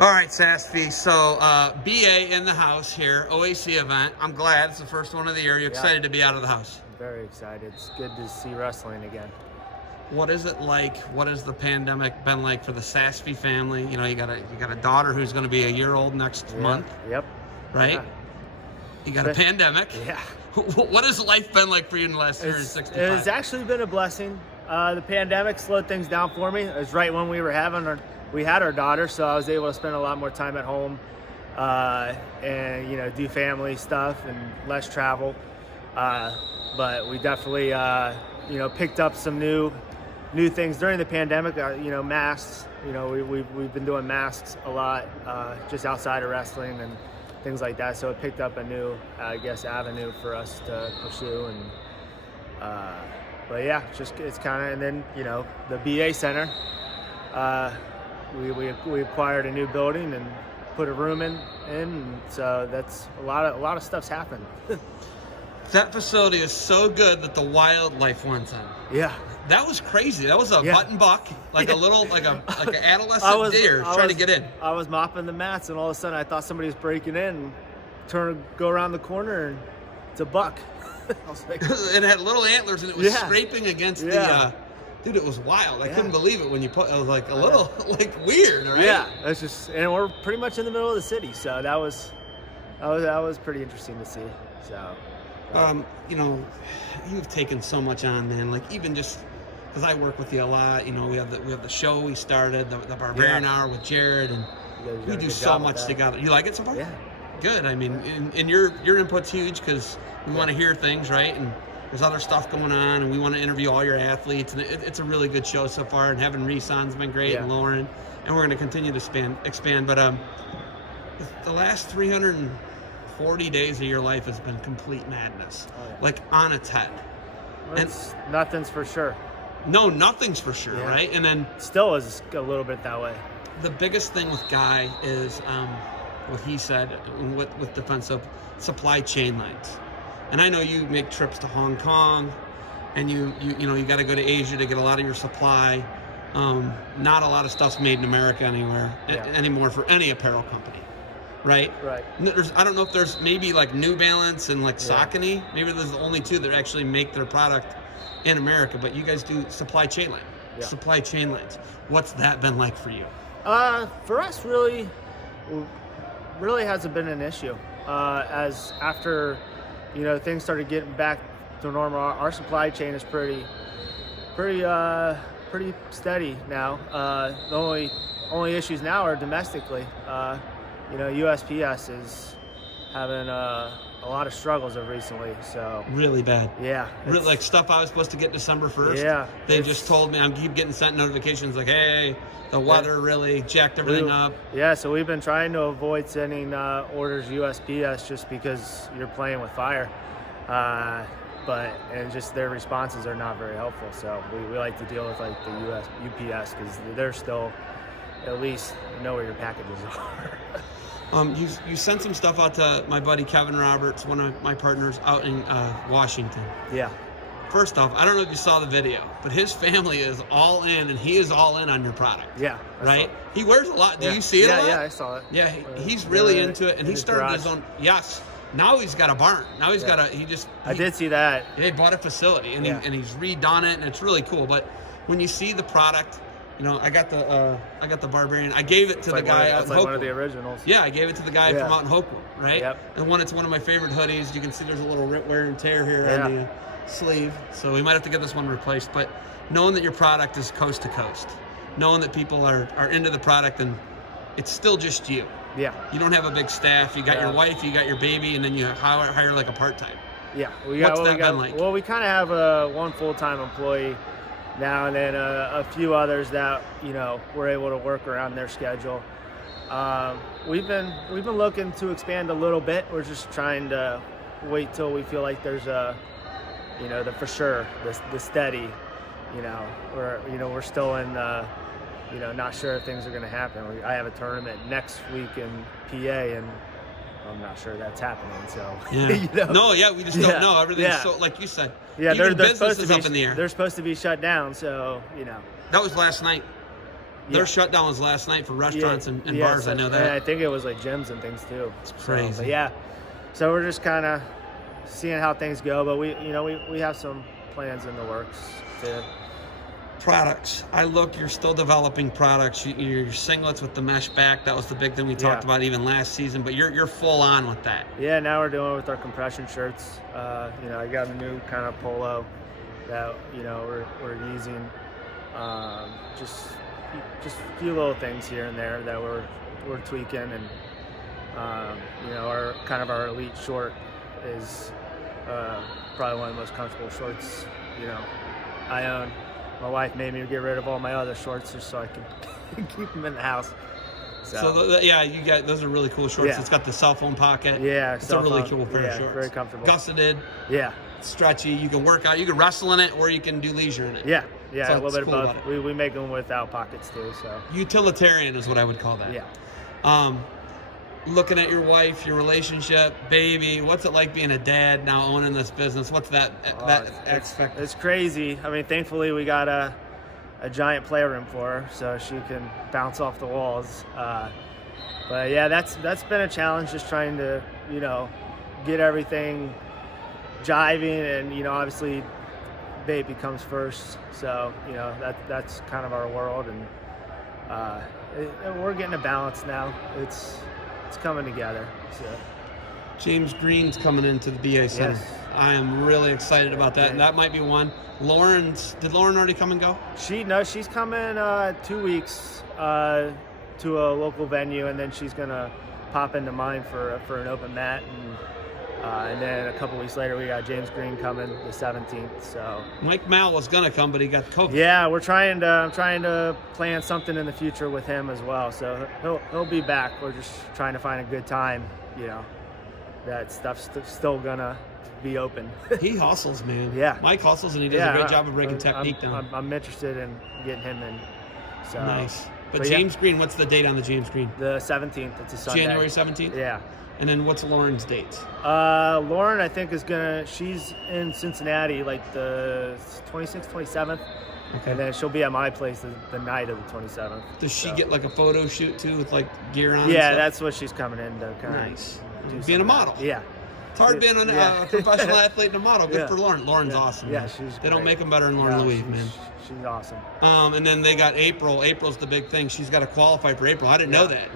All right, Sasfy. So BA in the house here, OAC event. I'm glad it's the first one of the year. You're excited to be out of the house? I'm very excited. It's good to see wrestling again. What is it like? What has the pandemic been like for the Sasfy family? You know, you got a daughter who's going to be a year old next month. Yep. Right? Yeah. You got a pandemic. Yeah. What has life been like for you in the last 365? It's actually been a blessing. The pandemic slowed things down for me. It was right when we had our daughter, so I was able to spend a lot more time at home and do family stuff and less travel. But we definitely picked up some new things during the pandemic. Masks. We've been doing masks a lot just outside of wrestling and things like that. So it picked up a new, avenue for us to pursue. And but yeah, it's kind of, and then the BA Center. We acquired a new building and put a room in, and so that's a lot of stuff's happened. That facility is so good that the wildlife wants in. Yeah. That was crazy. That was a button buck, like a little, like an adolescent deer trying to get in. I was mopping the mats, and all of a sudden I thought somebody was breaking in. Go around the corner, and it's a buck. I was like, and it had little antlers, and it was scraping against the. Dude, it was wild. I couldn't believe it when you put. It was like a little weird, right? Yeah, it's just, and we're pretty much in the middle of the city, so that was pretty interesting to see. So. You've taken so much on, man. Like even just because I work with you a lot. We have the show we started, the Barbarian Hour with Jared, and we do so much together. You like it so far? Yeah. Good. I mean, and your input's huge because we want to hear things, right? And there's other stuff going on, and we want to interview all your athletes, and it's a really good show so far. And having Reeson's been great, and Lauren, and we're going to continue to expand. But the last 340 days of your life has been complete madness, like on its head. And nothing's for sure. No, nothing's for sure, right? And then still is a little bit that way. The biggest thing with Guy is what he said with defensive supply chain lines. And I know you make trips to Hong Kong, and you got to go to Asia to get a lot of your supply. Not a lot of stuff's made in America anymore for any apparel company, right? Right. I don't know if there's maybe like New Balance and like Saucony. Maybe there's the only two that actually make their product in America. But you guys do supply chain line. Yeah. Supply chain lines. What's that been like for you? For us, really hasn't been an issue. As after things started getting back to normal, our supply chain is pretty steady now. The only issues now are domestically. USPS is having a lot of struggles recently. So really bad. Yeah. Really, like stuff I was supposed to get December 1st. Yeah. They just told me, I keep getting sent notifications like, hey, the weather really jacked everything up. Yeah, so we've been trying to avoid sending orders USPS just because you're playing with fire. And just their responses are not very helpful. So we like to deal with like the UPS because they're still at least know where your packages are. You sent some stuff out to my buddy Kevin Roberts, one of my partners out in Washington. Yeah. First off, I don't know if you saw the video, but his family is all in, and he is all in on your product. Yeah. Right? He wears a lot. Do you see it a lot? Yeah, I saw it. Yeah, he's really into it, and he started his own. Yes. Now he's got a barn. Now he's got I did see that. They bought a facility, and he's redone it, and it's really cool. But when you see the product, I got the Barbarian. I gave it to the guy out in Hopewood. One of the originals. Yeah, I gave it to the guy from out in Hopewood, right? Yep. And it's one of my favorite hoodies. You can see there's a little wear and tear here on the sleeve, so we might have to get this one replaced. But knowing that your product is coast to coast, knowing that people are into the product, and it's still just you. Yeah. You don't have a big staff. You got your wife, you got your baby, and then you hire like a part-time. Yeah. What's that been like? Well, we kind of have one full-time employee now, and then a few others that we're able to work around their schedule. We've been looking to expand a little bit. We're just trying to wait till we feel like there's the for sure the steady. We're still in not sure if things are going to happen. I have a tournament next week in PA, and I'm not sure that's happening. So we just don't know. Everything's so, like you said. Yeah, even they're business supposed to is be up in the air. They're supposed to be shut down. So That was last night. Their shutdown was last night for restaurants and bars. So, I know that. Yeah, I think it was like gyms and things too. It's crazy. So, but yeah, so we're just kind of seeing how things go, but we have some plans in the works to. Products. You're still developing products. Your singlets with the mesh back, that was the big thing we talked about even last season, but you're full on with that. Yeah, now we're doing it with our compression shirts. I got a new kind of polo that, we're using. Just a few little things here and there that we're tweaking, and our elite short is probably one of the most comfortable shorts I own. My wife made me get rid of all my other shorts just so I could keep them in the house. So you got those are really cool shorts. Yeah. It's got the cell phone pocket. Yeah, it's a really cool pair of shorts. Very comfortable. Gusseted. Yeah. Stretchy. You can work out. You can wrestle in it, or you can do leisure in it. Yeah, So a little bit cool of both. We make them without pockets too. So utilitarian is what I would call that. Yeah. Looking at your wife, your relationship, baby, what's it like being a dad now, owning this business? What's that aspect? It's crazy. I mean, thankfully we got a giant playroom for her, so she can bounce off the walls. But yeah, that's been a challenge, just trying to get everything jiving, and obviously baby comes first. So that's kind of our world, and we're getting a balance now. It's coming together. So. James Green's coming into the BA Center. Yes. I am really excited about that. And that might be one. Did Lauren already come and go? She's coming 2 weeks to a local venue, and then she's gonna pop into mine for an open mat, and then a couple weeks later we got James Green coming the 17th. So Mike Mal was gonna come, but he got COVID. Yeah, I'm trying to plan something in the future with him as well. So he'll be back. We're just trying to find a good time. That stuff's still gonna be open. He hustles, man. Yeah, Mike hustles, and he does a great job of breaking technique down. I'm interested in getting him in. So nice. But James Green, what's the date on the James Green? The 17th. It's a Sunday. January 17th. Yeah. And then what's Lauren's dates? Lauren, I think, she's in Cincinnati like the 26th, 27th. Okay. And then she'll be at my place the night of the 27th. Does she get like a photo shoot too with like gear on? Yeah, that's what she's coming in to kind nice. of Being a model. Yeah. It's hard being a professional athlete and a model. Good for Lauren. Lauren's awesome. Yeah, man. she's They don't great. make them better than Lauren Louise, man. She's awesome. And then they got April. April's the big thing. She's got to qualify for April. I didn't know that.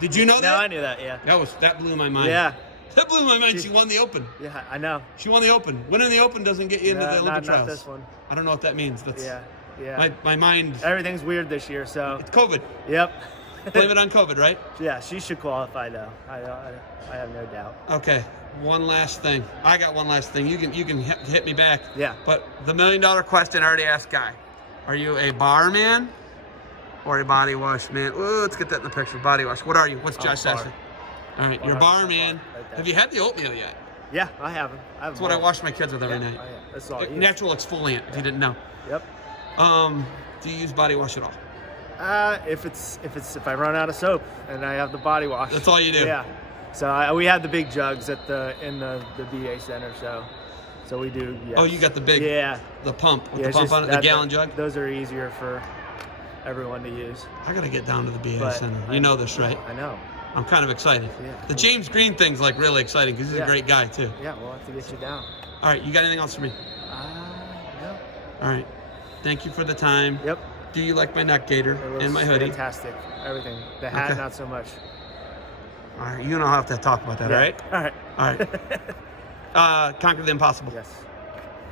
Did you know that? No, I knew that. Yeah. That blew my mind. Yeah. That blew my mind. She won the Open. Yeah, I know. She won the Open. Winning the Open doesn't get you into the Olympic trials. Not this one. I don't know what that means. That's Yeah. My mind. Everything's weird this year, so. It's COVID. Yep. Blame it on COVID, right? Yeah, she should qualify though. I have no doubt. Okay. One last thing. I got one last thing. You can hit me back. Yeah. But the $1 million question I already asked Guy. Are you a bar man or a body wash man? Ooh, let's get that in the picture. Body wash. What are you? What's Josh Sasfy? All right, you're a bar man. Right. Have you had the oatmeal yet? Yeah, I have them. That's what I wash my kids with every night. That's all. Natural exfoliant. If you didn't know. Yep. Do you use body wash at all? If I run out of soap and I have the body wash. That's all you do. Yeah. So we have the big jugs in the BA Center. So we do. Yes. Oh, you got the big. Yeah. The pump with the pump on it, the gallon jug. Those are easier for everyone to use. I gotta get down to the BA Center. You know this, right? I know. I'm kind of excited. Yeah. The James Green thing's like really exciting because he's a great guy too. Yeah, we'll have to get you down. All right, you got anything else for me? No. All right. Thank you for the time. Yep. Do you like my neck gaiter and my hoodie? Fantastic. Everything. The hat, not so much. All right, you and I'll have to talk about that, all right? All right. All right. Conquer the impossible. Yes.